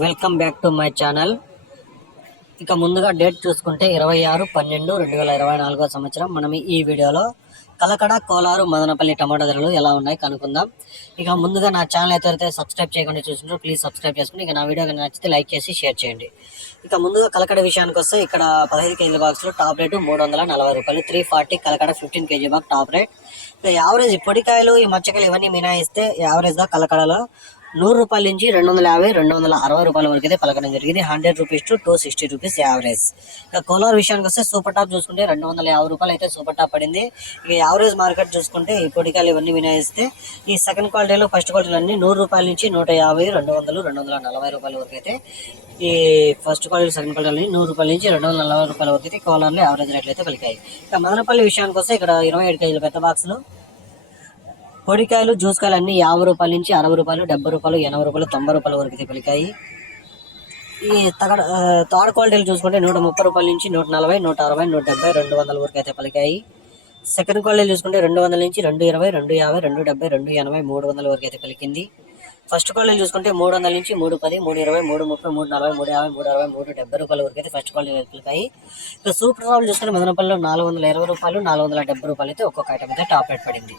Welcome back to my channel. ఇక ముందుగా date చూసుకుంటే ఇరవై ఆరు పన్నెండు రెండు వేల ఇరవై నాలుగో సంవత్సరం. మనం ఈ వీడియోలో కలకడ కోలారు మదనపల్లి టమాటా ధరలు ఎలా ఉన్నాయి కనుక్కుందాం. ఇక ముందుగా నా ఛానల్ అయితే సబ్స్క్రైబ్ చేయకుండా చూసినారో ప్లీజ్ సబ్స్క్రైబ్ చేసుకుని ఇక నా వీడియో నచ్చితే లైక్ చేసి షేర్ చేయండి. ఇక ముందుగా కలకడ విషయానికి వస్తే ఇక్కడ పదహైదు కేజీ బాక్స్లో టాప్ రేటు మూడు వందల నలభై రూపాయలు three forty Kalakada fifteen KG box top rate ఇక యావరేజ్ ఇప్పటికాయలు పొడికాయలు ఈ మచ్చకాయలు ఇవన్నీ మినాయిస్తే యావరేజ్గా కలకడలో నూరు రూపాయల నుంచి రెండు వందల యాభై రెండు వందల అరవై రూపాయల వరకు అయితే పలకడం జరిగింది. Hundred rupees to two sixty rupees average. ఇక కోలార్ విషయానికి వస్తే సూపర్ టాప్ చూసుకుంటే రెండు వందల యాభై రూపాయలు అయితే సూపర్ టాప్ పడింది. ఇక యావరేజ్ మార్కెట్ చూసుకుంటే ఈ పొడికాయలు ఇవన్నీ వినాయిస్తే ఈ సెకండ్ క్వాలిటీలో ఫస్ట్ క్వాలిటీలో అన్ని నూరు రూపాయల నుంచి నూట యాభై రెండు వందలు రెండు వందల నలభై రూపాయల వరకు అయితే ఈ ఫస్ట్ క్వాలిటీ సెకండ్ క్వాలిటీ నూరు రూపాయల నుంచి రెండు వందల నలభై రూపాయల వరకు అయితే కోలార్లో యావరేజ్ రేట్లు అయితే పలికాయి. ఇక మదనపల్లి విషయానికి వస్తే ఇక్కడ ఇరవై ఏడు కేజీల పెద్ద బాక్సులు పొడికాయలు జ్యూస్ కాయలు అన్ని యాభై రూపాయల నుంచి అరవై రూపాయలు డెబ్బై రూపాయలు ఎనభై రూపాయలు తొంభై రూపాయల వరకు అయితే పలికాయి. ఈ తగడ ఆ, థర్డ్ క్వాలిటీలు చూసుకుంటే నూట ముప్పై రూపాయల నుంచి నూట నలభై నూట అరవై నూట డెబ్బై రెండు వందల వరకు అయితే పలికాయి. సెకండ్ క్వాలిటీ చూసుకుంటే రెండు వందల నుంచి రెండు ఇరవై రెండు యాభై రెండు డెబ్బై రెండు ఎనభై మూడు వందల వరకు అయితే పలికింది. ఫస్ట్ క్వాలిటీ చూసుకుంటే మూడు వందల నుంచి మూడు పది మూడు ఇరవై మూడు ముప్పై మూడు నలభై మూడు యాభై మూడు అరవై మూడు డెబ్బై రూపాయల వరకు అయితే ఫస్ట్ క్వాలిటీ పలికాయి. ఇక సూపర్ రావులు చూసుకుంటే మదనపల్లిలో నాలుగు వందల ఇరవై రూపాయలు నాలుగు వందల డెబ్బై రూపాయలు అయితే ఒక్కొక్క ఐటమ్ అయితే టాప్ రేట్ పడింది.